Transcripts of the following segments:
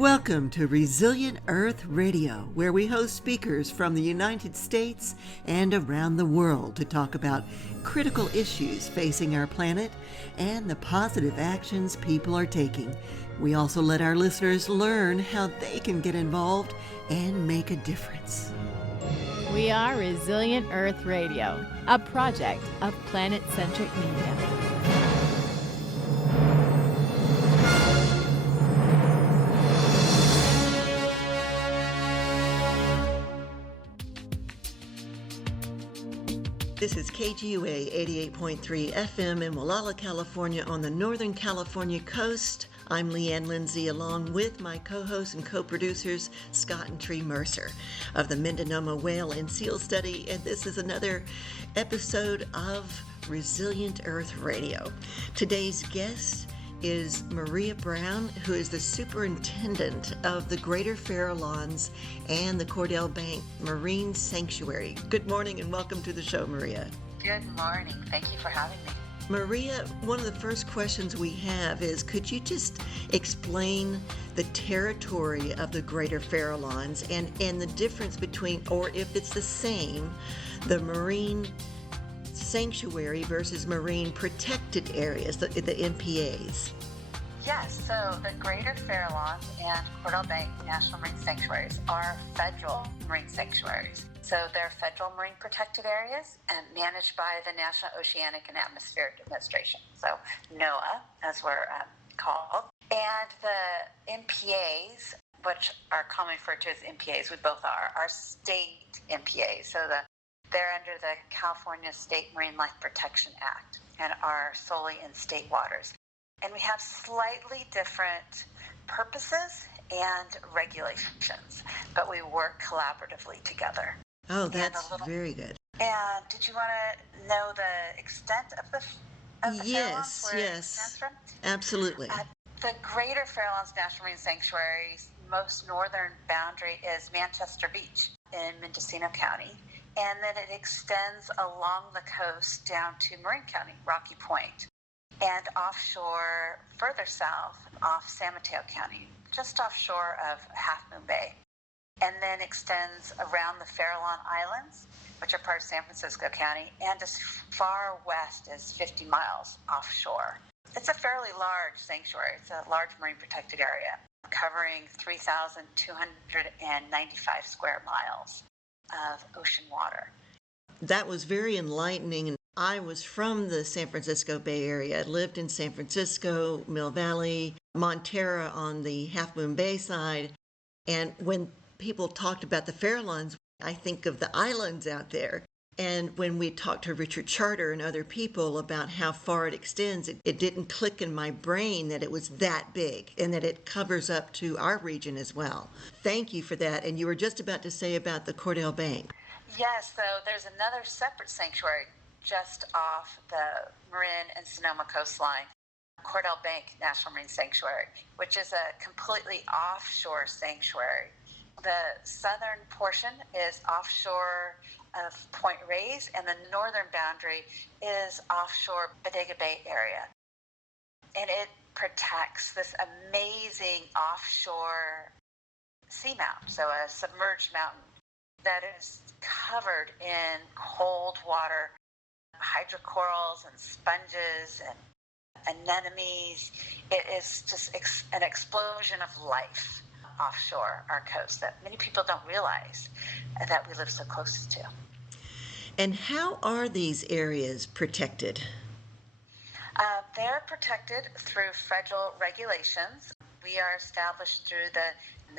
Welcome to Resilient Earth Radio, where we host speakers from the United States and around the world to talk about critical issues facing our planet and the positive actions people are taking. We also let our listeners learn how they can get involved and make a difference. We are Resilient Earth Radio, a project of Planet-Centric Media. This is KGUA 88.3 FM in Walla, California on the Northern California coast. I'm Leanne Lindsay along with my co-hosts and co-producers Scott and Tree Mercer of the Mendocino Whale and Seal Study, and this is another episode of Resilient Earth Radio. Today's guest is Maria Brown, who is the superintendent of the Greater Farallones and the Cordell Bank Marine Sanctuary. Good morning and welcome to the show, Maria. Good morning. Thank you for having me. Maria, one of the first questions we have is, could you just explain the territory of the Greater Farallones and the difference between, or if it's the same, the marine sanctuary versus marine protected areas, the MPAs? Yes, so the Greater Farallones and Cordell Bank National Marine Sanctuaries are federal marine sanctuaries. So they're federal marine protected areas and managed by the National Oceanic and Atmospheric Administration, so NOAA, as we're called. And the MPAs, which are commonly referred to as MPAs, we both are state MPAs. So they're under the California State Marine Life Protection Act and are solely in state waters. And we have slightly different purposes and regulations, but we work collaboratively together. Oh, that's very good. And did you want to know the extent of the Yes, Farallones, where it stands from? Absolutely. The Greater Farallones National Marine Sanctuary's most northern boundary is Manchester Beach in Mendocino County. And then it extends along the coast down to Marin County, Rocky Point, and offshore further south off San Mateo County, just offshore of Half Moon Bay, and then extends around the Farallon Islands, which are part of San Francisco County, and as far west as 50 miles offshore. It's a fairly large sanctuary. It's a large marine protected area, covering 3,295 square miles of ocean water. That was very enlightening. I was from the San Francisco Bay Area. I lived in San Francisco, Mill Valley, Montera on the Half Moon Bay side. And when people talked about the Farallones, I think of the islands out there. And when we talked to Richard Charter and other people about how far it extends, it didn't click in my brain that it was that big and that it covers up to our region as well. Thank you for that. And you were just about to say about the Cordell Bank. Yes, so there's another separate sanctuary just off the Marin and Sonoma coastline, Cordell Bank National Marine Sanctuary, which is a completely offshore sanctuary. The southern portion is offshore of Point Reyes, and the northern boundary is offshore Bodega Bay area. And it protects this amazing offshore seamount, so a submerged mountain that is covered in cold water, hydrocorals and sponges and anemomes. It is just an explosion of life offshore our coast that many people don't realize that we live so close to. And how are these areas protected? They're protected through federal regulations. We are established through the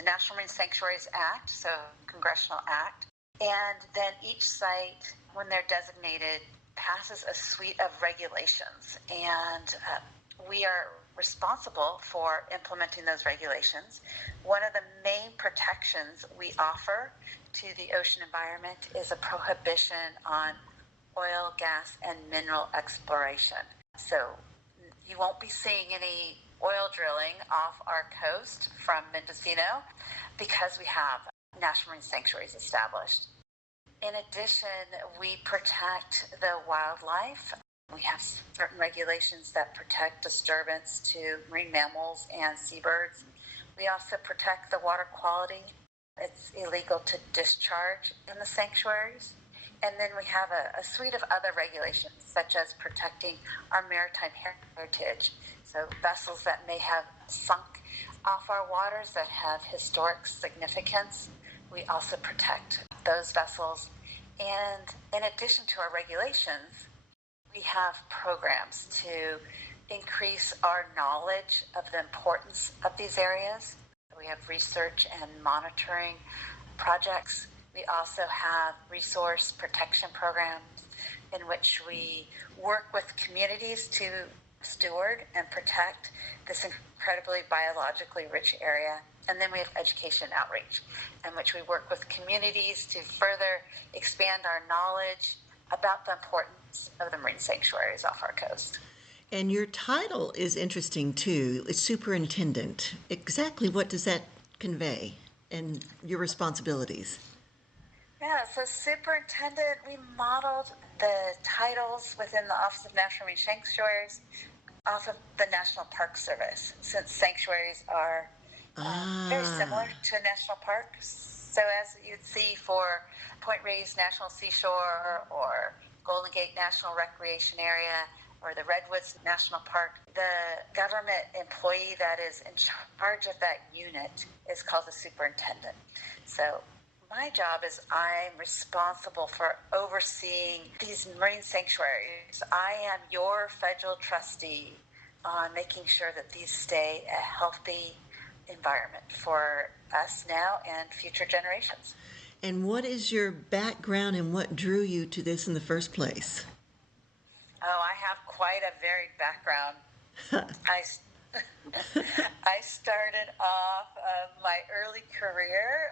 National Marine Sanctuaries Act, so Congressional Act. And then each site, when they're designated, passes a suite of regulations. And we are responsible for implementing those regulations. One of the main protections we offer to the ocean environment is a prohibition on oil, gas, and mineral exploration. So you won't be seeing any oil drilling off our coast from Mendocino because we have national marine sanctuaries established. In addition, we protect the wildlife. We have certain regulations that protect disturbance to marine mammals and seabirds. We We also protect the water quality. It's illegal to discharge in the sanctuaries. And then we have a suite of other regulations, such as protecting our maritime heritage. So vessels that may have sunk off our waters that have historic significance, we also protect those vessels. And in addition to our regulations, we have programs to increase our knowledge of the importance of these areas. We have research and monitoring projects. We also have resource protection programs in which we work with communities to steward and protect this incredibly biologically rich area. And then we have education outreach, in which we work with communities to further expand our knowledge about the importance of the marine sanctuaries off our coast. And your title is interesting too. It's superintendent. Exactly what does that convey and your responsibilities? Yeah, so superintendent, we modeled the titles within the Office of National Marine Sanctuaries off of the National Park Service, since sanctuaries are very similar to national parks. So as you'd see for Point Reyes National Seashore or Golden Gate National Recreation Area or the Redwoods National Park, the government employee that is in charge of that unit is called the superintendent. So my job is I'm responsible for overseeing these marine sanctuaries. I am your federal trustee on making sure that these stay a healthy environment for us now and future generations. And what is your background and what drew you to this in the first place? Oh, I have quite a varied background. I started off my early career.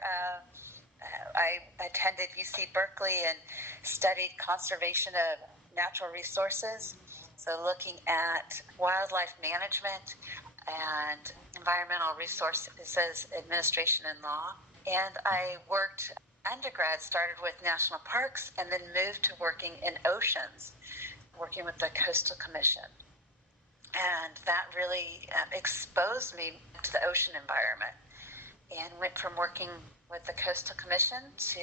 I attended UC Berkeley and studied conservation of natural resources. So looking at wildlife management and environmental resources administration and law. And I worked undergrad, started with national parks, and then moved to working in oceans, working with the Coastal Commission. And that really exposed me to the ocean environment, and went from working with the Coastal Commission to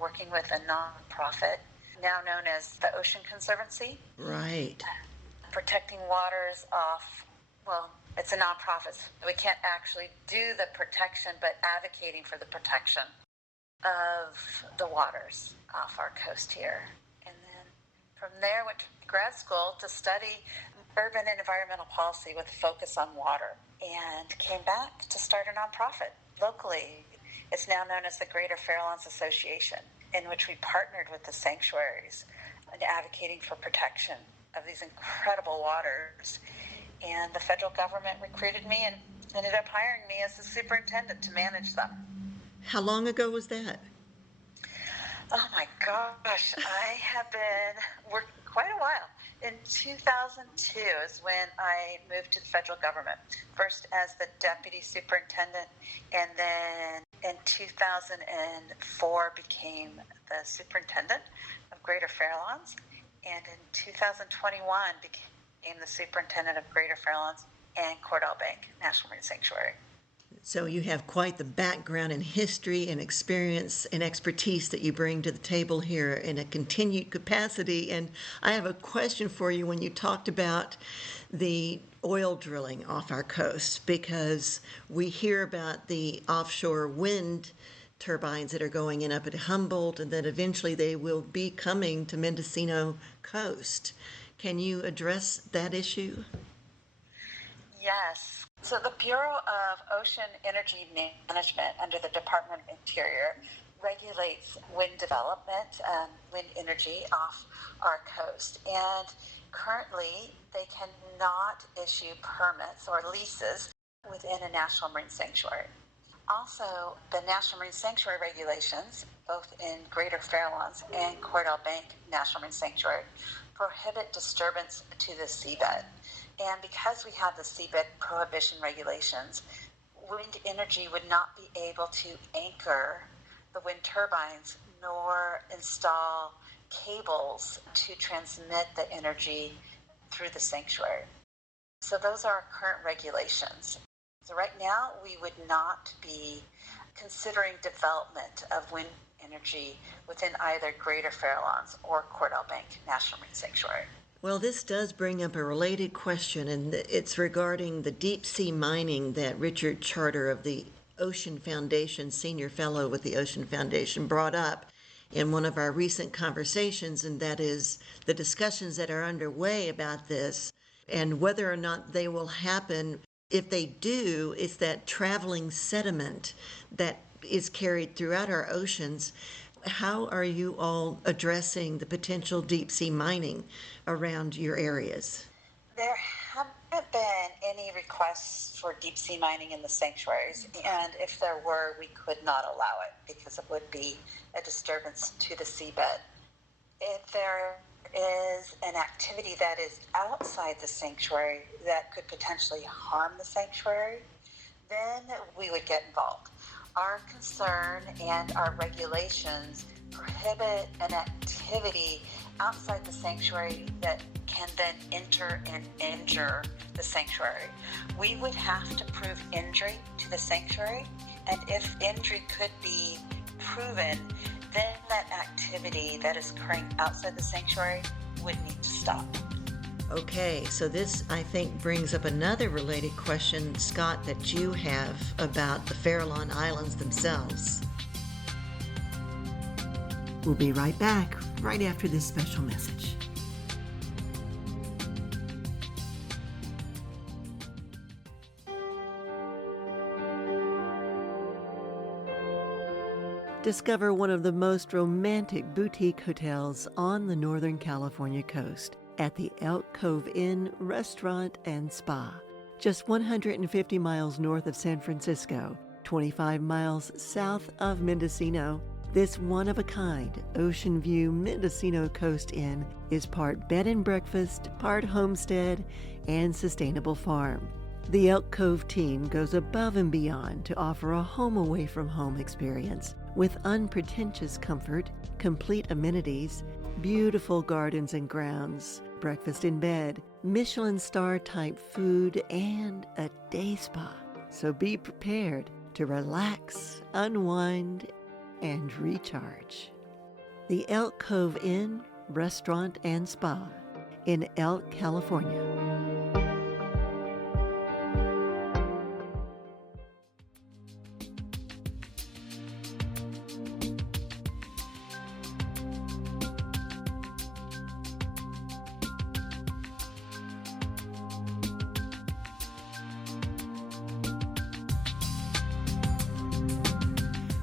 working with a nonprofit now known as the Ocean Conservancy. Right. Protecting waters off, well, it's a nonprofit. We can't actually do the protection, but advocating for the protection of the waters off our coast here. And then from there, went to grad school to study urban and environmental policy with a focus on water, and came back to start a nonprofit locally. It's now known as the Greater Farallones Association, in which we partnered with the sanctuaries and advocating for protection of these incredible waters. And the federal government recruited me and ended up hiring me as the superintendent to manage them. How long ago was that? Oh my gosh, I have been working quite a while. In 2002 is when I moved to the federal government, first as the deputy superintendent, and then in 2004 became the superintendent of Greater Farallones, and in 2021 became the superintendent of Greater Farallones and Cordell Bank National Marine Sanctuary. So you have quite the background and history and experience and expertise that you bring to the table here in a continued capacity. And I have a question for you when you talked about the oil drilling off our coast, because we hear about the offshore wind turbines that are going in up at Humboldt, and that eventually they will be coming to Mendocino coast. Can you address that issue? Yes. So the Bureau of Ocean Energy Management under the Department of Interior regulates wind development, wind energy off our coast. And currently, they cannot issue permits or leases within a national marine sanctuary. Also, the National Marine Sanctuary regulations, both in Greater Farallones and Cordell Bank National Marine Sanctuary, prohibit disturbance to the seabed. And because we have the seabed prohibition regulations, wind energy would not be able to anchor the wind turbines nor install cables to transmit the energy through the sanctuary. So those are our current regulations. So right now, we would not be considering development of wind energy within either Greater Farallones or Cordell Bank National Marine Sanctuary. Well, this does bring up a related question, and it's regarding the deep sea mining that Richard Charter of the Ocean Foundation, senior fellow with the Ocean Foundation, brought up in one of our recent conversations, and that is the discussions that are underway about this and whether or not they will happen. If they do, it's that traveling sediment that is carried throughout our oceans. How are you all addressing the potential deep sea mining around your areas? There haven't been any requests for deep sea mining in the sanctuaries, and if there were, we could not allow it because it would be a disturbance to the seabed. If there is an activity that is outside the sanctuary that could potentially harm the sanctuary, then we would get involved. Our concern and our regulations prohibit an activity outside the sanctuary that can then enter and injure the sanctuary. We would have to prove injury to the sanctuary, and if injury could be proven, then that activity that is occurring outside the sanctuary would need to stop. Okay, so this, I think, brings up another related question, Scott, that you have about the Farallon Islands themselves. We'll be right back, right after this special message. Discover one of the most romantic boutique hotels on the Northern California coast at the Elk Cove Inn Restaurant and Spa. Just 150 miles north of San Francisco, 25 miles south of Mendocino, this one-of-a-kind Ocean View Mendocino Coast Inn is part bed and breakfast, part homestead, and sustainable farm. The Elk Cove team goes above and beyond to offer a home-away-from-home experience with unpretentious comfort, complete amenities, beautiful gardens and grounds, breakfast in bed, Michelin star type food, and a day spa. So be prepared to relax, unwind, and recharge. The Elk Cove Inn, Restaurant and Spa in Elk, California.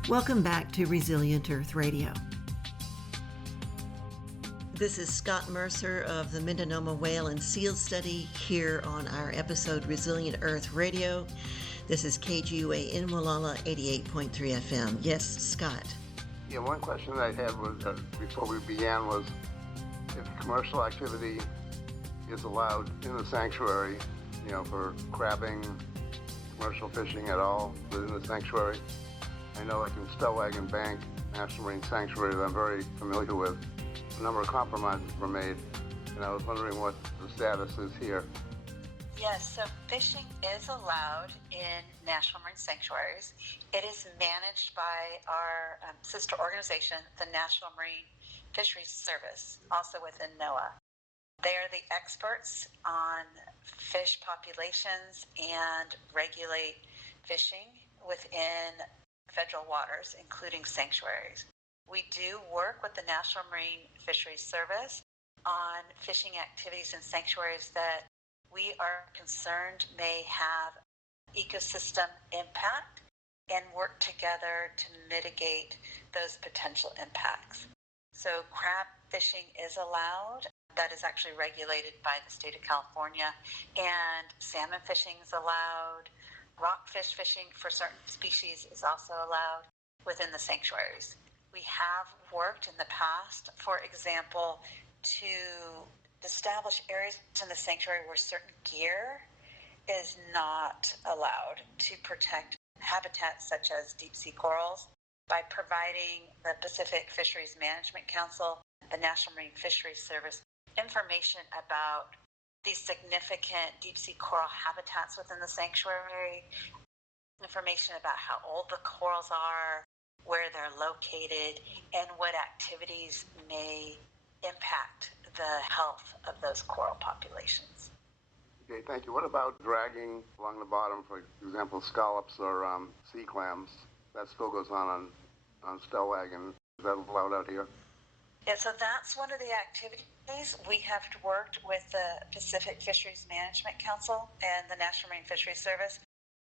Welcome back to Resilient Earth Radio. This is Scott Mercer of the Mendocino Whale and Seal Study here on our episode Resilient Earth Radio. This is KGUA in Molalla, 88.3 FM. Yes, Scott. Yeah, one question I had was, before we began, was if commercial activity is allowed in the sanctuary, for crabbing, commercial fishing at all within the sanctuary. I know like in Cordell Bank National Marine Sanctuary that I'm very familiar with, a number of compromises were made, and I was wondering what the status is here. Yes, so fishing is allowed in National Marine Sanctuaries. It is managed by our sister organization, the National Marine Fisheries Service, also within NOAA. They are the experts on fish populations and regulate fishing within federal waters, including sanctuaries. We do work with the National Marine Fisheries Service on fishing activities in sanctuaries that we are concerned may have ecosystem impact and work together to mitigate those potential impacts. So crab fishing is allowed. That is actually regulated by the state of California. And salmon fishing is allowed. Rockfish fishing for certain species is also allowed within the sanctuaries. We have worked in the past, for example, to establish areas in the sanctuary where certain gear is not allowed to protect habitats such as deep sea corals by providing the Pacific Fisheries Management Council, the National Marine Fisheries Service, information about these significant deep sea coral habitats within the sanctuary, information about how old the corals are, where they're located, and what activities may impact the health of those coral populations. Okay, thank you. What about dragging along the bottom, for example, scallops or sea clams? That still goes on Stellwagen. Is that allowed out here? Yeah, so that's one of the activities. We have worked with the Pacific Fisheries Management Council and the National Marine Fisheries Service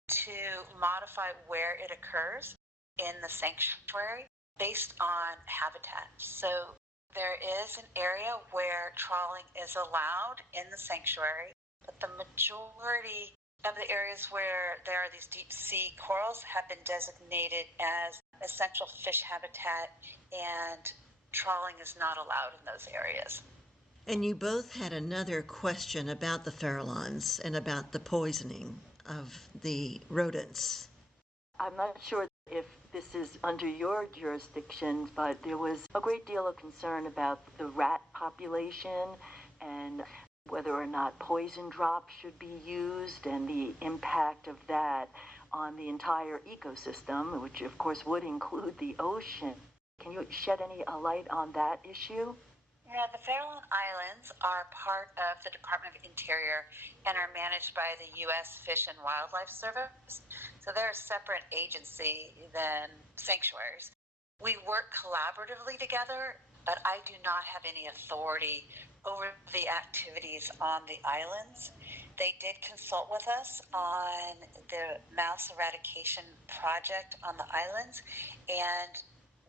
to modify where it occurs in the sanctuary based on habitat. So there is an area where trawling is allowed in the sanctuary, but the majority of the areas where there are these deep sea corals have been designated as essential fish habitat, and trawling is not allowed in those areas. And you both had another question about the Farallones and about the poisoning of the rodents. I'm not sure if this is under your jurisdiction, but there was a great deal of concern about the rat population and whether or not poison drops should be used and the impact of that on the entire ecosystem, which of course would include the ocean. Can you shed any light on that issue? Yeah, the Farallone Islands are part of the Department of Interior and are managed by the U.S. Fish and Wildlife Service. So they're a separate agency than sanctuaries. We work collaboratively together, but I do not have any authority over the activities on the islands. They did consult with us on the mouse eradication project on the islands and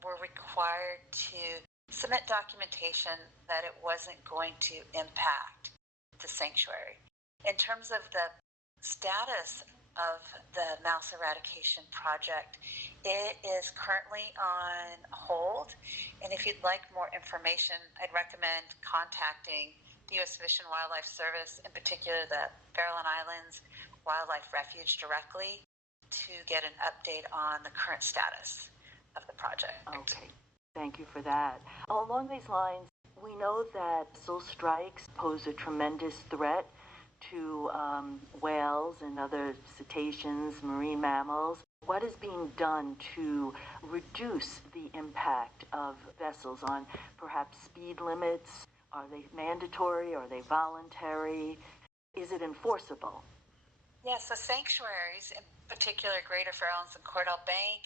were required to submit documentation that it wasn't going to impact the sanctuary. In terms of the status of the mouse eradication project, it is currently on hold. And if you'd like more information, I'd recommend contacting the U.S. Fish and Wildlife Service, in particular the Farallone Islands Wildlife Refuge directly, to get an update on the current status of the project. Okay. Thank you for that. Along these lines, we know that vessel strikes pose a tremendous threat to whales and other cetaceans, marine mammals. What is being done to reduce the impact of vessels on perhaps speed limits? Are they mandatory? Are they voluntary? Is it enforceable? Yes, the sanctuaries, in particular Greater Farallones and Cordell Bank,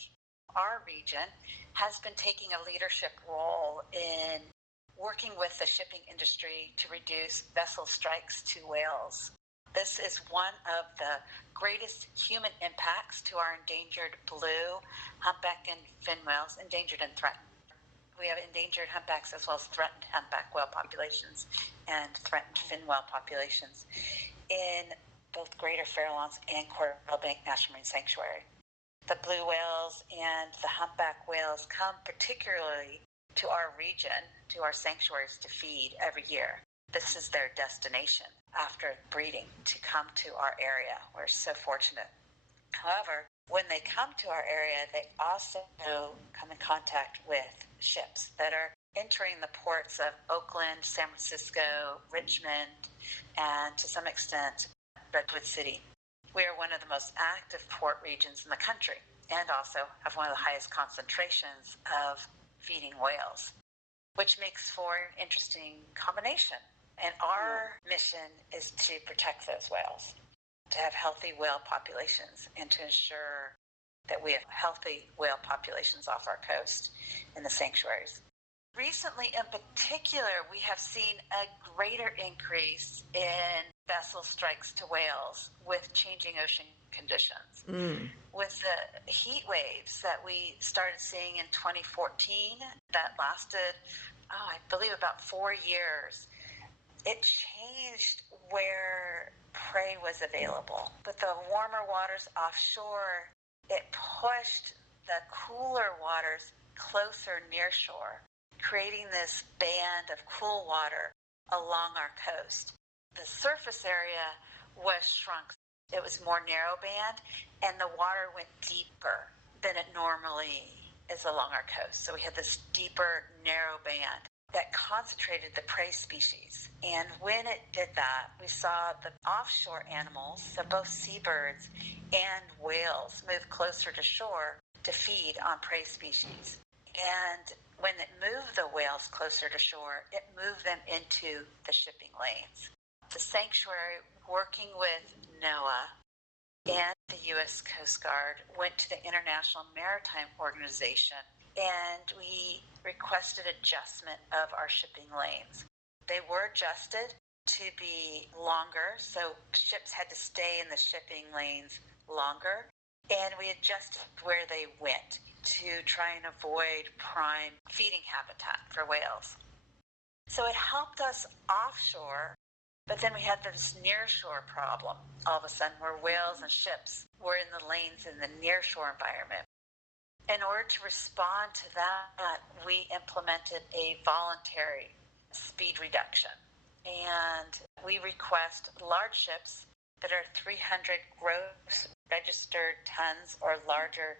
our region, has been taking a leadership role in working with the shipping industry to reduce vessel strikes to whales. This is one of the greatest human impacts to our endangered blue humpback and fin whales, endangered and threatened. We have endangered humpbacks as well as threatened humpback whale populations and threatened fin whale populations in both Greater Farallones and Cordell Bank National Marine Sanctuary. The blue whales and the humpback whales come particularly to our region, to our sanctuaries to feed every year. This is their destination after breeding, to come to our area. We're so fortunate. However, when they come to our area, they also come in contact with ships that are entering the ports of Oakland, San Francisco, Richmond, and to some extent, Redwood City. We are one of the most active port regions in the country and also have one of the highest concentrations of feeding whales, which makes for an interesting combination. And our mission is to protect those whales, to have healthy whale populations, and to ensure that we have healthy whale populations off our coast in the sanctuaries. Recently, in particular, we have seen a greater increase in vessel strikes to whales with changing ocean conditions. With the heat waves that we started seeing in 2014 that lasted, I believe, about 4 years, it changed where prey was available. With the warmer waters offshore, it pushed the cooler waters closer near shore, creating this band of cool water along our coast. The surface area was shrunk. It was more narrow band, and the water went deeper than it normally is along our coast. So we had this deeper, narrow band. that concentrated the prey species. And when it did that, we saw the offshore animals, so both seabirds and whales, move closer to shore to feed on prey species. And when it moved the whales closer to shore, it moved them into the shipping lanes. The sanctuary, working with NOAA and the U.S. Coast Guard, went to the International Maritime Organization, and we requested adjustment of our shipping lanes. They were adjusted to be longer, so ships had to stay in the shipping lanes longer, and we adjusted where they went to try and avoid prime feeding habitat for whales. So it helped us offshore, but then we had this nearshore problem all of a sudden where whales and ships were in the lanes in the nearshore environment. In order to respond to that, we implemented a voluntary speed reduction. And we request large ships that are 300 gross registered tons or larger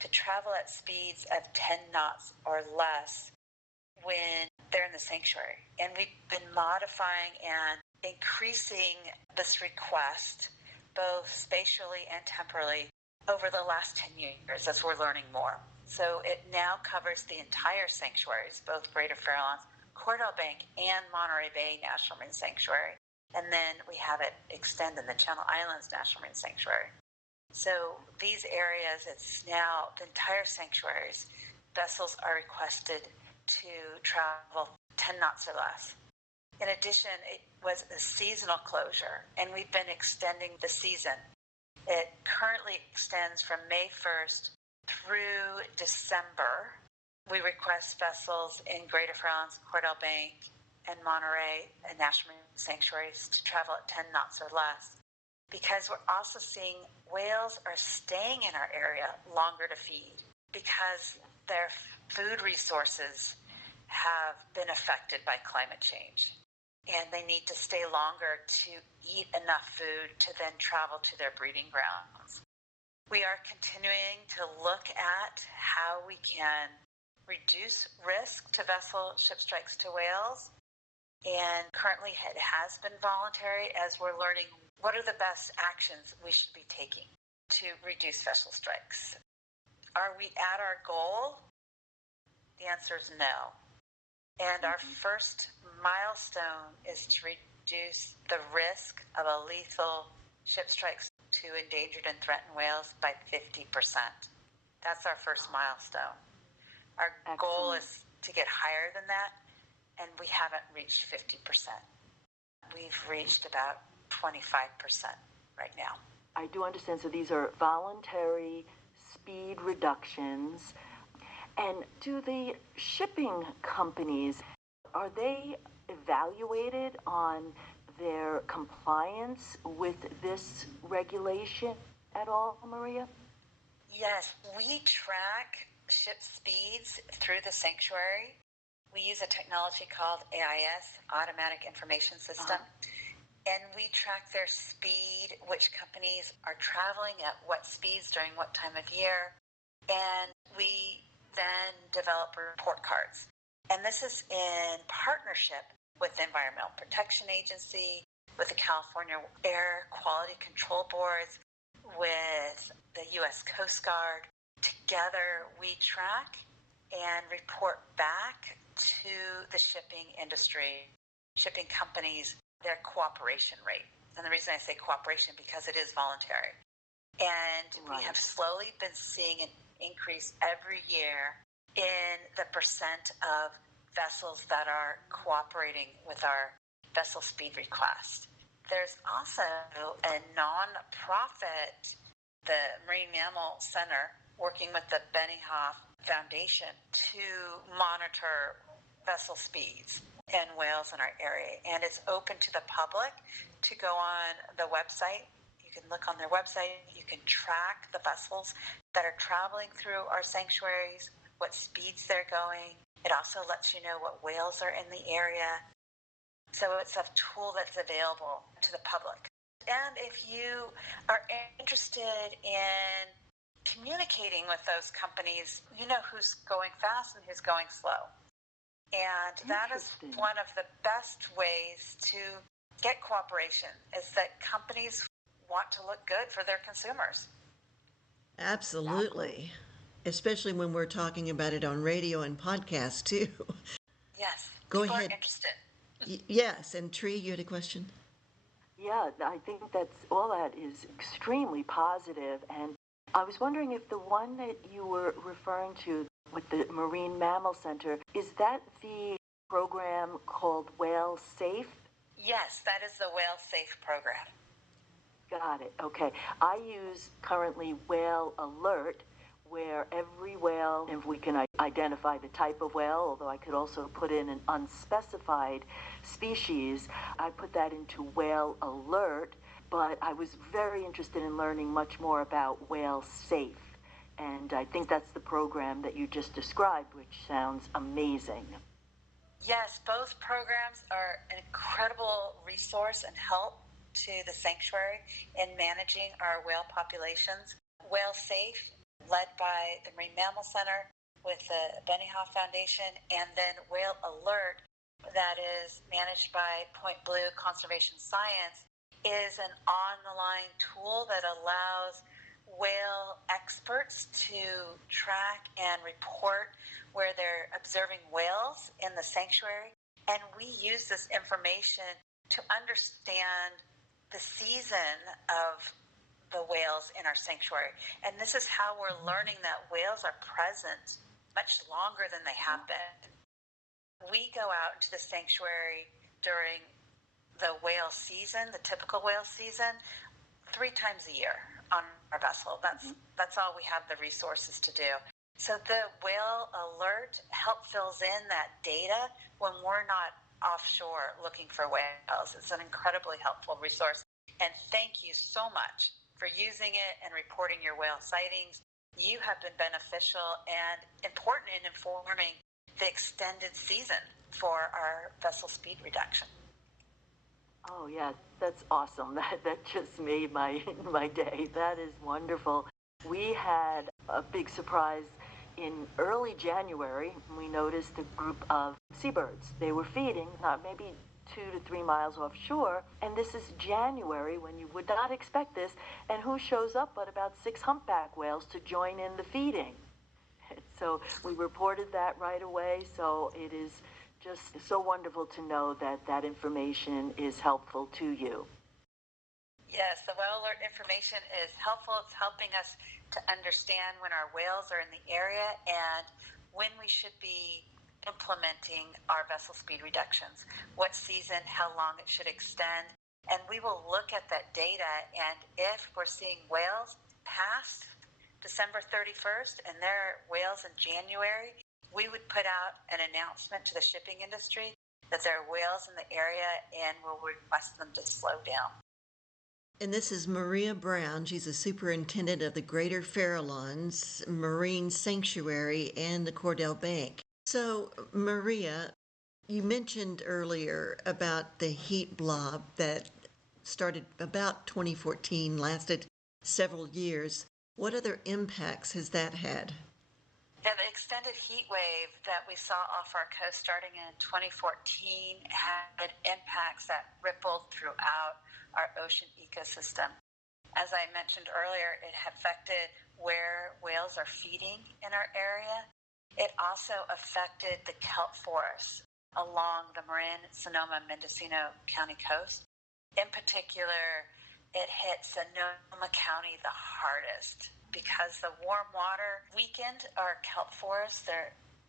to travel at speeds of 10 knots or less when they're in the sanctuary. And we've been modifying and increasing this request both spatially and temporally over the last 10 years as we're learning more. So it now covers the entire sanctuaries, both Greater Farallones, Cordell Bank, and Monterey Bay National Marine Sanctuary. And then we have it extend in the Channel Islands National Marine Sanctuary. So these areas, it's now the entire sanctuaries. Vessels are requested to travel 10 knots or less. In addition, it was a seasonal closure, and we've been extending the season. It currently extends from May 1st through December. We request vessels in Greater Farallones, Cordell Bank, and Monterey and National Marine Sanctuaries to travel at 10 knots or less, because we're also seeing whales are staying in our area longer to feed because their food resources have been affected by climate change. And they need to stay longer to eat enough food to then travel to their breeding grounds. We are continuing to look at how we can reduce risk to vessel ship strikes to whales. And currently it has been voluntary as we're learning what are the best actions we should be taking to reduce vessel strikes. Are we at our goal? The answer is no. And our first milestone is to reduce the risk of a lethal ship strikes to endangered and threatened whales by 50%. That's our first milestone. Our goal is to get higher than that, and we haven't reached 50%. We've reached about 25% right now. I do understand. So these are voluntary speed reductions. And do the shipping companies, are they evaluated on their compliance with this regulation at all, Maria? Yes, we track ship speeds through the sanctuary. We use a technology called AIS, Automatic Information System. And we track their speed, which companies are traveling at what speeds during what time of year. And we then develop report cards. And this is in partnership with the Environmental Protection Agency, with the California Air Quality Control Boards, with the U.S. Coast Guard. Together, we track and report back to the shipping industry, shipping companies, their cooperation rate. And the reason I say cooperation, because it is voluntary. And we have slowly been seeing an increase every year in the percent of vessels that are cooperating with our vessel speed request. There's also a non-profit, the Marine Mammal Center, working with the Benioff Foundation to monitor vessel speeds and whales in our area. And it's open to the public to go on the website. You can look on their website. You can track the vessels that are traveling through our sanctuaries, what speeds they're going. It also lets you know what whales are in the area. So it's a tool that's available to the public. And if you are interested in communicating with those companies, you know who's going fast and who's going slow. And that is one of the best ways to get cooperation, is that companies want to look good for their consumers. Absolutely. Especially when we're talking about it on radio and podcast too. Yes. Go people ahead. Are interested. Yes, and Tree, you had a question? Yeah, I think all that is extremely positive. And I was wondering if the one that you were referring to with the Marine Mammal Center, is that the program called Whale Safe? Yes, that is the Whale Safe program. Got it. Okay. I use currently Whale Alert, where every whale, if we can identify the type of whale, although I could also put in an unspecified species, I put that into Whale Alert, but I was very interested in learning much more about Whale Safe. And I think that's the program that you just described, which sounds amazing. Yes, both programs are an incredible resource and help to the sanctuary in managing our whale populations. Whale Safe, led by the Marine Mammal Center with the Benioff Foundation, and then Whale Alert, that is managed by Point Blue Conservation Science, is an on-the-line tool that allows whale experts to track and report where they're observing whales in the sanctuary. And we use this information to understand the season of the whales in our sanctuary. And this is how we're learning that whales are present much longer than they have been. We go out into the sanctuary during the whale season, the typical whale season, 3 times a year on our vessel. That's all we have the resources to do. So the Whale Alert fills in that data when we're not offshore looking for whales. It's an incredibly helpful resource. And thank you so much for using it and reporting your whale sightings. You have been beneficial and important in informing the extended season for our vessel speed reduction. Oh yeah, that's awesome. That just made my day. That is wonderful. We had a big surprise in early January. We noticed a group of seabirds. They were feeding, maybe 2 to 3 miles offshore, and this is January when you would not expect this, and who shows up but about 6 humpback whales to join in the feeding. So we reported that right away, so it is just so wonderful to know that information is helpful to you. Yes, the Whale Alert information is helpful. It's helping us to understand when our whales are in the area and when we should be implementing our vessel speed reductions, what season, how long it should extend. And we will look at that data, and if we're seeing whales past December 31st and there are whales in January, we would put out an announcement to the shipping industry that there are whales in the area and we'll request them to slow down. And this is Maria Brown. She's a superintendent of the Greater Farallones Marine Sanctuary and the Cordell Bank. So, Maria, you mentioned earlier about the heat blob that started about 2014, lasted several years. What other impacts has that had? Yeah, the extended heat wave that we saw off our coast starting in 2014 had impacts that rippled throughout our ocean ecosystem. As I mentioned earlier, it affected where whales are feeding in our area. It also affected the kelp forests along the Marin, Sonoma, Mendocino County coast. In particular, it hit Sonoma County the hardest because the warm water weakened our kelp forests.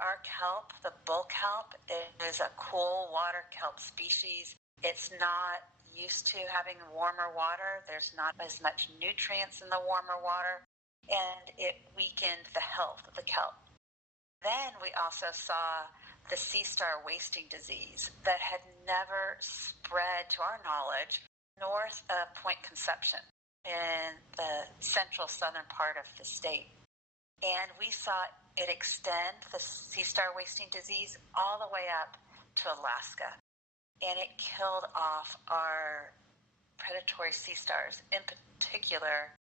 Our kelp, the bull kelp, is a cool water kelp species. It's not used to having warmer water. There's not as much nutrients in the warmer water, and it weakened the health of the kelp. Then we also saw the sea star wasting disease that had never spread, to our knowledge, north of Point Conception in the central southern part of the state. And we saw it extend, the sea star wasting disease, all the way up to Alaska. And it killed off our predatory sea stars, in particular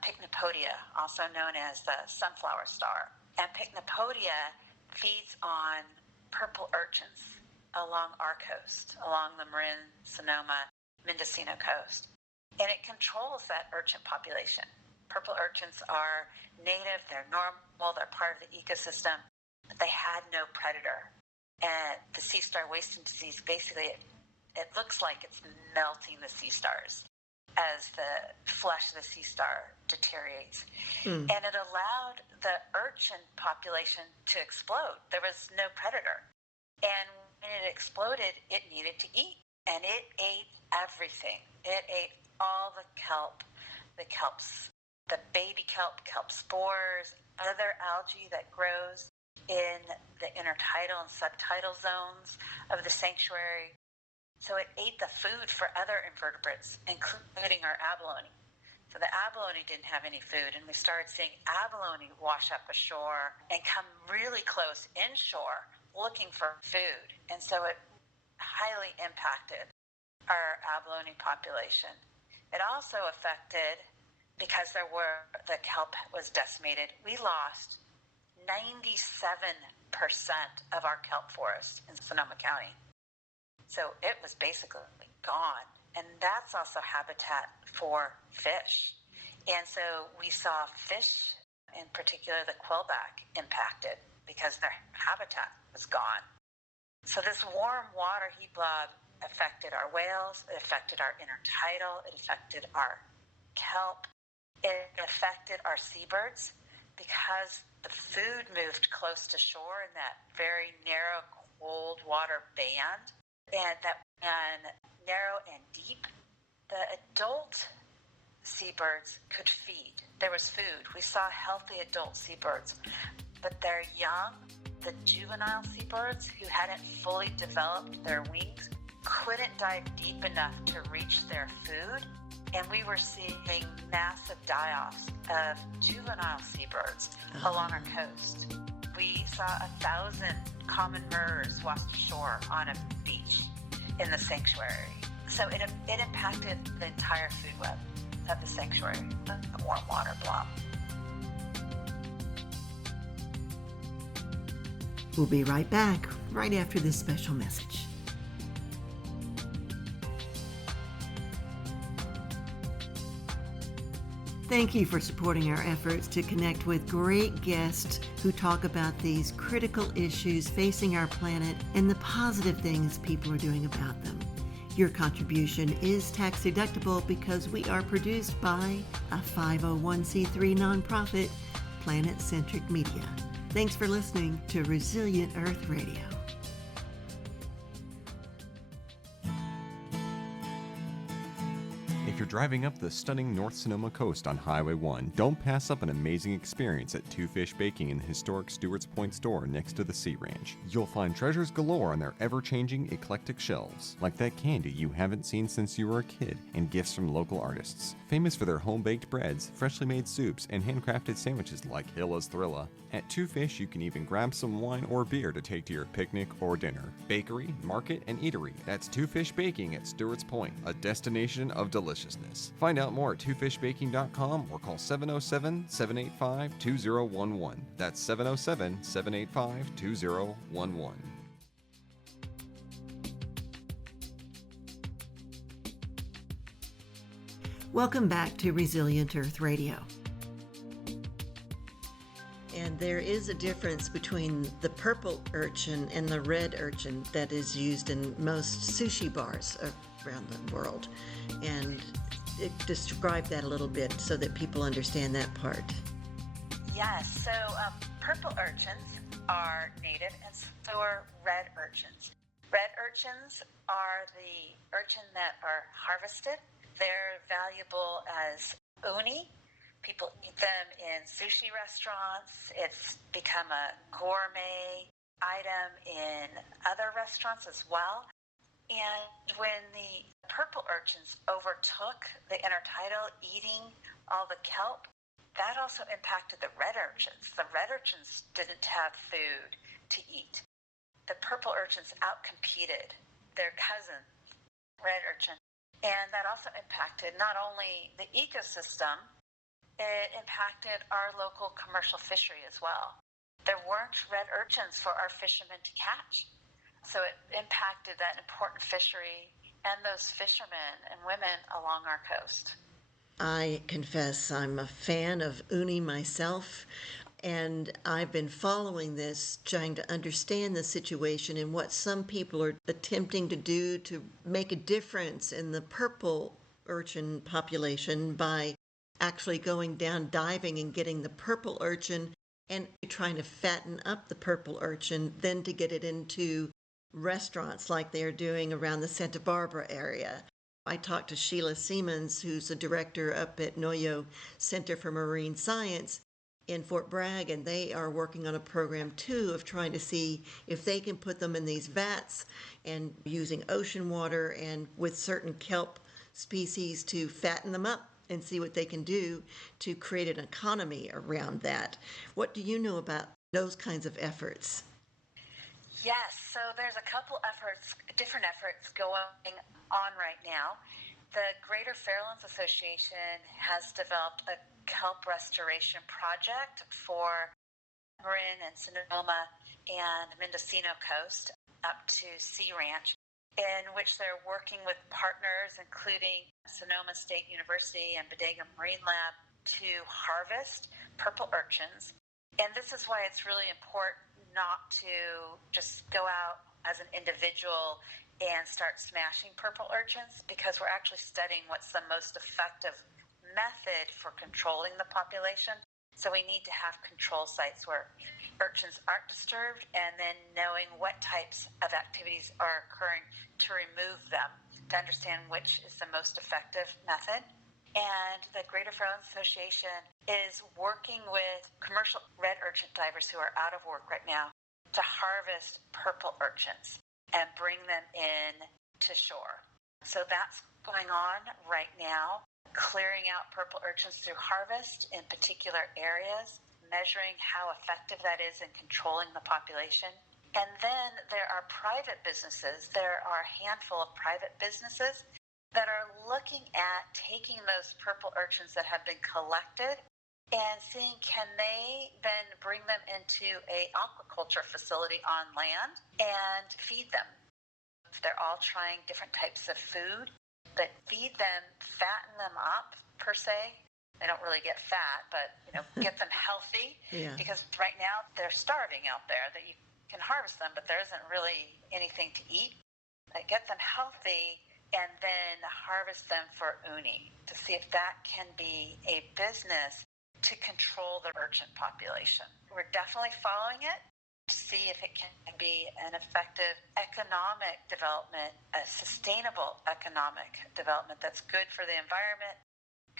Pycnopodia, also known as the sunflower star. And Pycnopodia feeds on purple urchins along our coast, along the Marin, Sonoma, Mendocino coast. And it controls that urchin population. Purple urchins are native, they're normal, they're part of the ecosystem, but they had no predator. And the sea star wasting disease, basically, it looks like it's melting the sea stars as the flesh of the sea star deteriorates. And it allowed the urchin population to explode. There was no predator. And when it exploded, it needed to eat. And it ate everything. It ate all the kelp, the kelps, the baby kelp, kelp spores, other algae that grows in the intertidal and subtidal zones of the sanctuary. So it ate the food for other invertebrates, including our abalone. So the abalone didn't have any food, and we started seeing abalone wash up ashore and come really close inshore looking for food. And so it highly impacted our abalone population. It also affected, because the kelp was decimated, we lost 97% of our kelp forest in Sonoma County. So it was basically gone. And that's also habitat for fish. And so we saw fish, in particular the quillback, impacted because their habitat was gone. So this warm water heat blob affected our whales, it affected our intertidal, it affected our kelp, it affected our seabirds because the food moved close to shore in that very narrow cold water band, and that and narrow and deep. The adult seabirds could feed. There was food. We saw healthy adult seabirds, but their young, the juvenile seabirds who hadn't fully developed their wings, couldn't dive deep enough to reach their food, and we were seeing massive die-offs of juvenile seabirds along our coast. We saw 1,000 common murres washed ashore on a beach in the sanctuary. So it impacted the entire food web of the sanctuary, the warm water blob. We'll be right back, right after this special message. Thank you for supporting our efforts to connect with great guests who talk about these critical issues facing our planet and the positive things people are doing about them. Your contribution is tax deductible because we are produced by a 501c3 nonprofit, Planet Centric Media. Thanks for listening to Resilient Earth Radio. If you're driving up the stunning North Sonoma coast on Highway 1, don't pass up an amazing experience at Two Fish Baking in the historic Stewart's Point store next to the Sea Ranch. You'll find treasures galore on their ever-changing, eclectic shelves, like that candy you haven't seen since you were a kid, and gifts from local artists. Famous for their home-baked breads, freshly made soups, and handcrafted sandwiches like Hilla's Thrilla. At Two Fish, you can even grab some wine or beer to take to your picnic or dinner. Bakery, market, and eatery. That's Two Fish Baking at Stewart's Point, a destination of deliciousness. Find out more at twofishbaking.com or call 707-785-2011. That's 707-785-2011. Welcome back to Resilient Earth Radio. And there is a difference between the purple urchin and the red urchin that is used in most sushi bars around the world. And describe that a little bit so that people understand that part. Yes, so purple urchins are native, and so are red urchins. Red urchins are the urchin that are harvested. They're valuable as uni. People eat them in sushi restaurants. It's become a gourmet item in other restaurants as well. And when the purple urchins overtook the intertidal, eating all the kelp, that also impacted the red urchins. The red urchins didn't have food to eat. The purple urchins outcompeted their cousin, red urchin. And that also impacted not only the ecosystem, it impacted our local commercial fishery as well. there weren't red urchins for our fishermen to catch. So it impacted that important fishery and those fishermen and women along our coast. I confess I'm a fan of uni myself, and I've been following this, trying to understand the situation and what some people are attempting to do to make a difference in the purple urchin population by actually going down diving and getting the purple urchin and trying to fatten up the purple urchin, then to get it into restaurants like they're doing around the Santa Barbara area. I talked to Sheila Siemens, who's a director up at NOAA Center for Marine Science in Fort Bragg, and they are working on a program too of trying to see if they can put them in these vats and using ocean water and with certain kelp species to fatten them up and see what they can do to create an economy around that. What do you know about those kinds of efforts? Yes, so there's a couple efforts, different efforts going on right now. The Greater Farallones Association has developed a kelp restoration project for Marin and Sonoma and Mendocino Coast up to Sea Ranch, in which they're working with partners including Sonoma State University and Bodega Marine Lab to harvest purple urchins. And this is why it's really important not to just go out as an individual and start smashing purple urchins, because we're actually studying what's the most effective method for controlling the population. So we need to have control sites where urchins aren't disturbed, and then knowing what types of activities are occurring to remove them, to understand which is the most effective method. And the Greater Farallones Association is working with commercial red urchin divers who are out of work right now to harvest purple urchins and bring them in to shore. So that's going on right now, clearing out purple urchins through harvest in particular areas, measuring how effective that is in controlling the population. And then there are private businesses. There are a handful of private businesses that are looking at taking those purple urchins that have been collected and seeing can they then bring them into a aquaculture facility on land and feed them. They're all trying different types of food that feed them, fatten them up per se. They don't really get fat, but get them healthy. Yeah. Because right now they're starving out there. That you can harvest them, but there isn't really anything to eat. Get them healthy and then harvest them for uni to see if that can be a business to control the urchin population. We're definitely following it to see if it can be an effective economic development, a sustainable economic development that's good for the environment,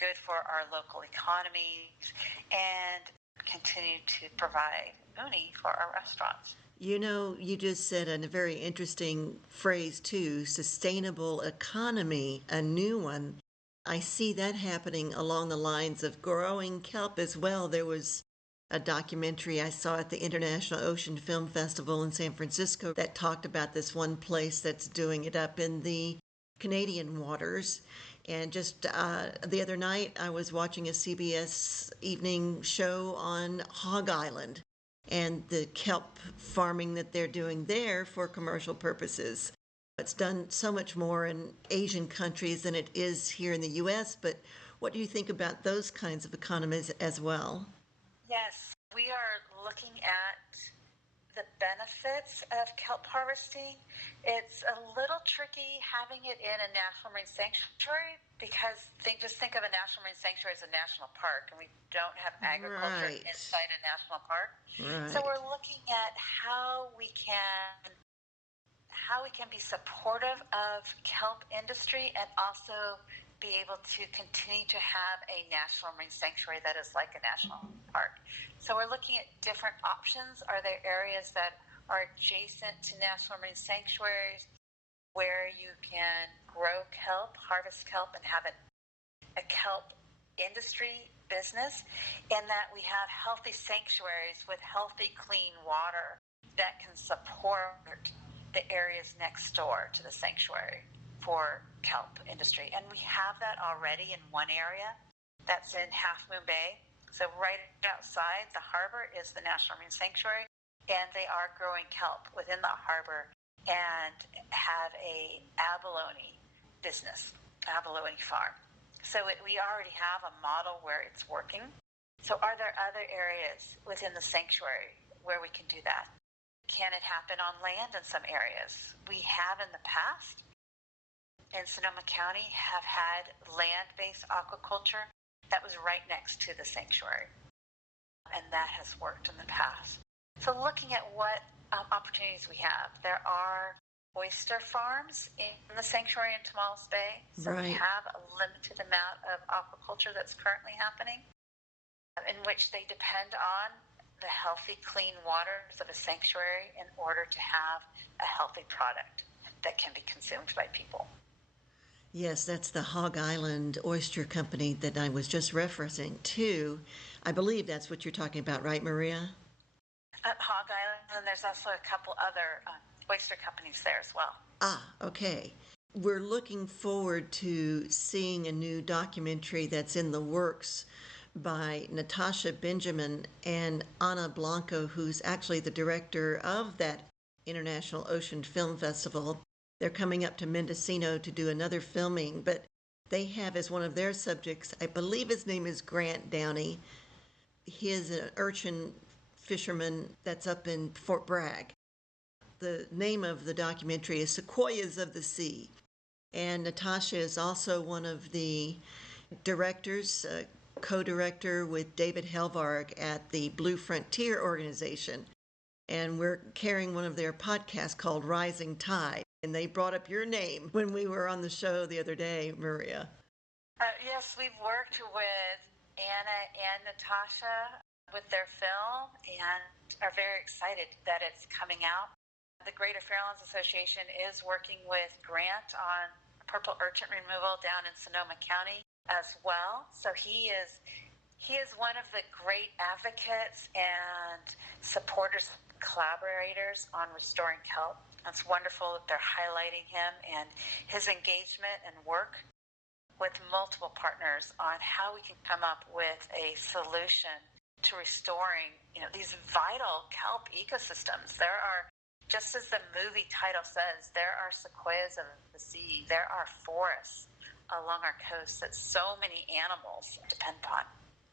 good for our local economies, and continue to provide uni for our restaurants. You just said a very interesting phrase too, sustainable economy, a new one. I see that happening along the lines of growing kelp as well. There was a documentary I saw at the International Ocean Film Festival in San Francisco that talked about this one place that's doing it up in the Canadian waters. And just the other night, I was watching a CBS evening show on Hog Island and the kelp farming that they're doing there for commercial purposes. It's done so much more in Asian countries than it is here in the U.S., but what do you think about those kinds of economies as well? Yes, we are looking at the benefits of kelp harvesting. It's a little tricky having it in a national marine sanctuary because just think of a national marine sanctuary as a national park, and we don't have agriculture Right. inside a national park. Right. So we're looking at how we can be supportive of kelp industry and also be able to continue to have a national marine sanctuary that is like a national park. So we're looking at different options. Are there areas that are adjacent to national marine sanctuaries where you can grow kelp, harvest kelp, and have a kelp industry business, and that we have healthy sanctuaries with healthy, clean water that can support the areas next door to the sanctuary for kelp industry. And we have that already in one area that's in Half Moon Bay, So right outside the harbor is the National Marine Sanctuary, and they are growing kelp within the harbor and have a abalone business, abalone farm. So we already have a model where it's working. So are there other areas within the sanctuary where we can do that? Can it happen on land in some areas? We have in the past in Sonoma County have had land-based aquaculture that was right next to the sanctuary, and that has worked in the past. So looking at what opportunities we have, there are oyster farms in the sanctuary in Tomales Bay. So we have a limited amount of aquaculture that's currently happening, in which they depend on the healthy, clean waters of a sanctuary in order to have a healthy product that can be consumed by people. Yes, that's the Hog Island Oyster Company that I was just referencing to. I believe that's what you're talking about, right, Maria? At Hog Island, and there's also a couple other oyster companies there as well. Ah, okay. We're looking forward to seeing a new documentary that's in the works by Natasha Benjamin and Ana Blanco, who's actually the director of that International Ocean Film Festival. They're coming up to Mendocino to do another filming, but they have as one of their subjects, I believe his name is Grant Downey. He is an urchin fisherman that's up in Fort Bragg. The name of the documentary is Sequoias of the Sea. And Natasha is also one of the directors, co-director with David Helvarg at the Blue Frontier organization. And we're carrying one of their podcasts called Rising Tide. And they brought up your name when we were on the show the other day, Maria. Yes, we've worked with Anna and Natasha with their film and are very excited that it's coming out. The Greater Farallones Association is working with Grant on purple urchin removal down in Sonoma County as well. So he is one of the great advocates and supporters, collaborators on restoring kelp. It's wonderful that they're highlighting him and his engagement and work with multiple partners on how we can come up with a solution to restoring, these vital kelp ecosystems. There are, just as the movie title says, there are sequoias of the sea. There are forests along our coast that so many animals depend on.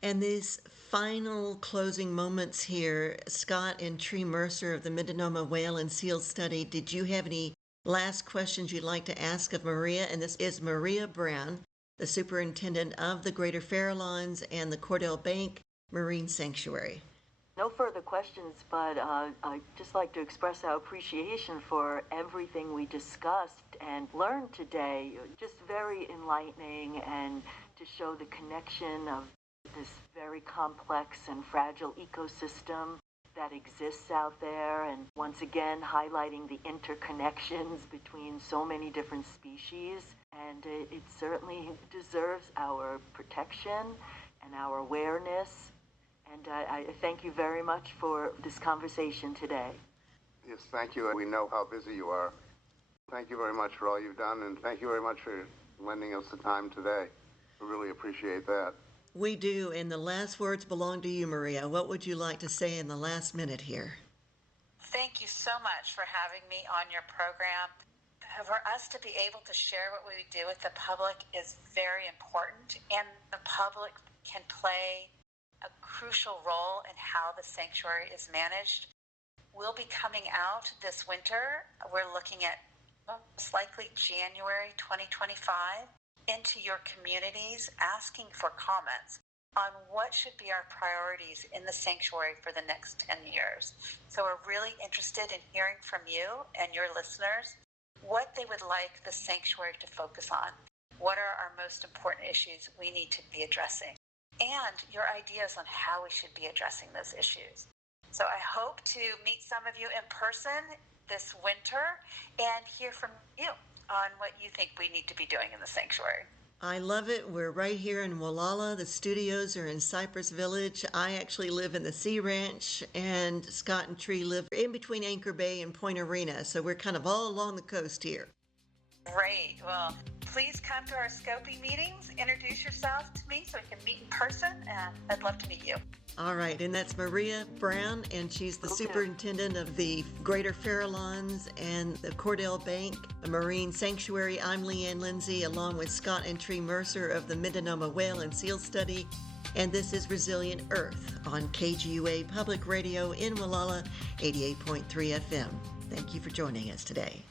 And these final closing moments here, Scott and Tree Mercer of the Mendocino Whale and Seal Study, did you have any last questions you'd like to ask of Maria? And this is Maria Brown, the superintendent of the Greater Farallones and the Cordell Bank Marine Sanctuary. No further questions, but I'd just like to express our appreciation for everything we discussed and learned today. Just very enlightening, and to show the connection of this very complex and fragile ecosystem that exists out there, and once again highlighting the interconnections between so many different species. And it certainly deserves our protection and our awareness. And I thank you very much for this conversation today. Yes, thank you. We know how busy you are. Thank you very much for all you've done, and thank you very much for lending us the time today. We really appreciate that. We do, and the last words belong to you, Maria. What would you like to say in the last minute here? Thank you so much for having me on your program. For us to be able to share what we do with the public is very important, and the public can play a crucial role in how the sanctuary is managed. We'll be coming out this winter. We're looking at most likely January 2025 into your communities, asking for comments on what should be our priorities in the sanctuary for the next 10 years. So we're really interested in hearing from you and your listeners what they would like the sanctuary to focus on. What are our most important issues we need to be addressing? And your ideas on how we should be addressing those issues. So I hope to meet some of you in person this winter and hear from you on what you think we need to be doing in the sanctuary. I love it. We're right here in Wallala. The studios are in Cypress Village. I actually live in the Sea Ranch, and Scott and Tree live in between Anchor Bay and Point Arena. So we're kind of all along the coast here. Great. Well, please come to our scoping meetings. Introduce yourself to me so we can meet in person, and I'd love to meet you. All right, and that's Maria Brown, and she's the superintendent of the Greater Farallones and the Cordell Bank, a marine sanctuary. I'm Leanne Lindsay, along with Scott and Tree Mercer of the Mendocino Whale and Seal Study, and this is Resilient Earth on KGUA Public Radio in Wallala, 88.3 FM. Thank you for joining us today.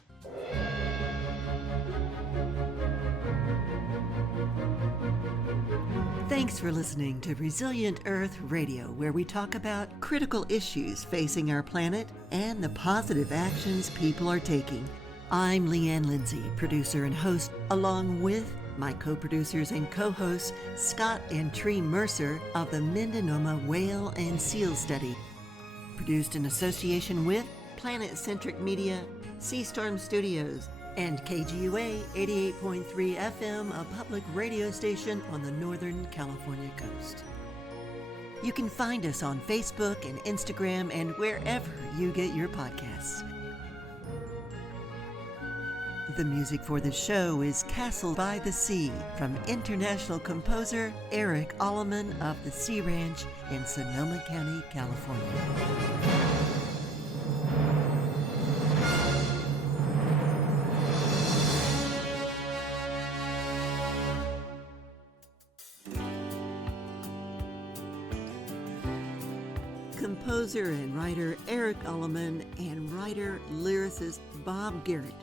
Thanks for listening to Resilient Earth Radio, where we talk about critical issues facing our planet and the positive actions people are taking. I'm Leanne Lindsay, producer and host, along with my co-producers and co-hosts, Scott and Tree Mercer of the Mendocino Whale and Seal Study. Produced in association with Planet-Centric Media, Sea Storm Studios, and KGUA 88.3 FM, a public radio station on the Northern California coast. You can find us on Facebook and Instagram and wherever you get your podcasts. The music for the show is Castle by the Sea from international composer Eric Alleman of the Sea Ranch in Sonoma County, California. Composer and writer Eric Alleman and writer-lyricist Bob Garrett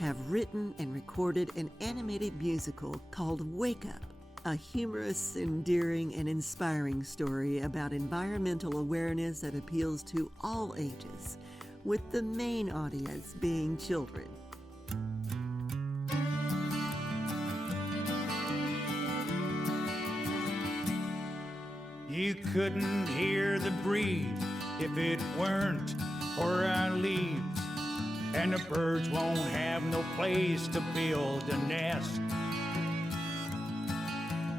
have written and recorded an animated musical called Wake Up, a humorous, endearing, and inspiring story about environmental awareness that appeals to all ages, with the main audience being children. You couldn't hear the breeze if it weren't for our leaves. And the birds won't have no place to build a nest.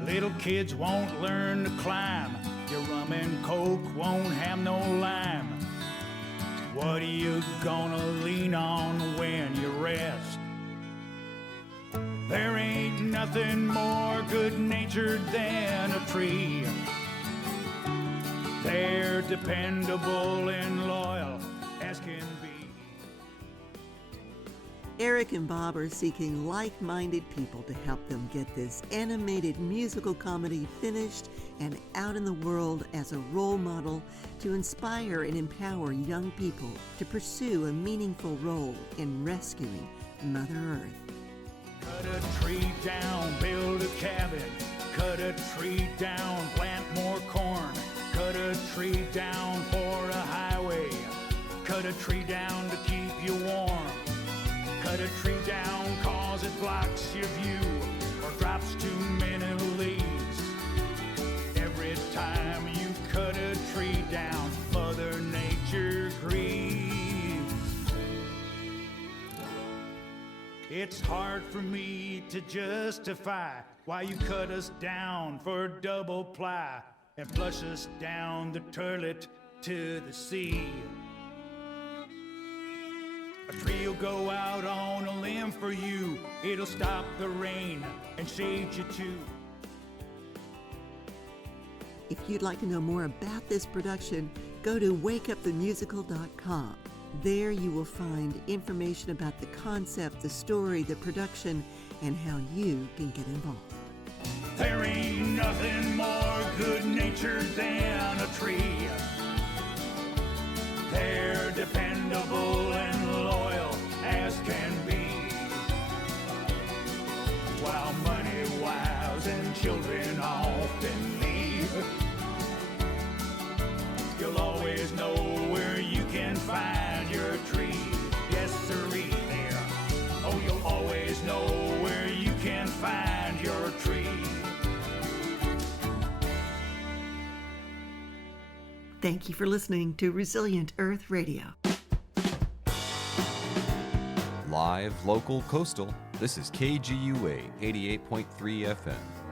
Little kids won't learn to climb. Your rum and coke won't have no lime. What are you gonna lean on when you rest? There ain't nothing more good-natured than a tree. They're dependable and loyal as can be. Eric and Bob are seeking like-minded people to help them get this animated musical comedy finished and out in the world as a role model to inspire and empower young people to pursue a meaningful role in rescuing Mother Earth. Cut a tree down, build a cabin. Cut a tree down, plant more corn. Cut a tree down for a highway. Cut a tree down to keep you warm. Cut a tree down cause it blocks your view or drops too many leaves. Every time you cut a tree down, Mother Nature grieves. It's hard for me to justify why you cut us down for double ply and flush us down the toilet to the sea. A tree will go out on a limb for you. It'll stop the rain and shade you too. If you'd like to know more about this production, go to wakeupthemusical.com. There you will find information about the concept, the story, the production, and how you can get involved. There ain't nothing more good-natured than a tree. They're dependable and loyal as can be. While money, wives, and children often leave, you'll always know where you can find your tree. Yes, sirree there. Oh, you'll always know where you can find your tree. Thank you for listening to Resilient Earth Radio. Live, local, coastal, this is KGUA 88.3 FM.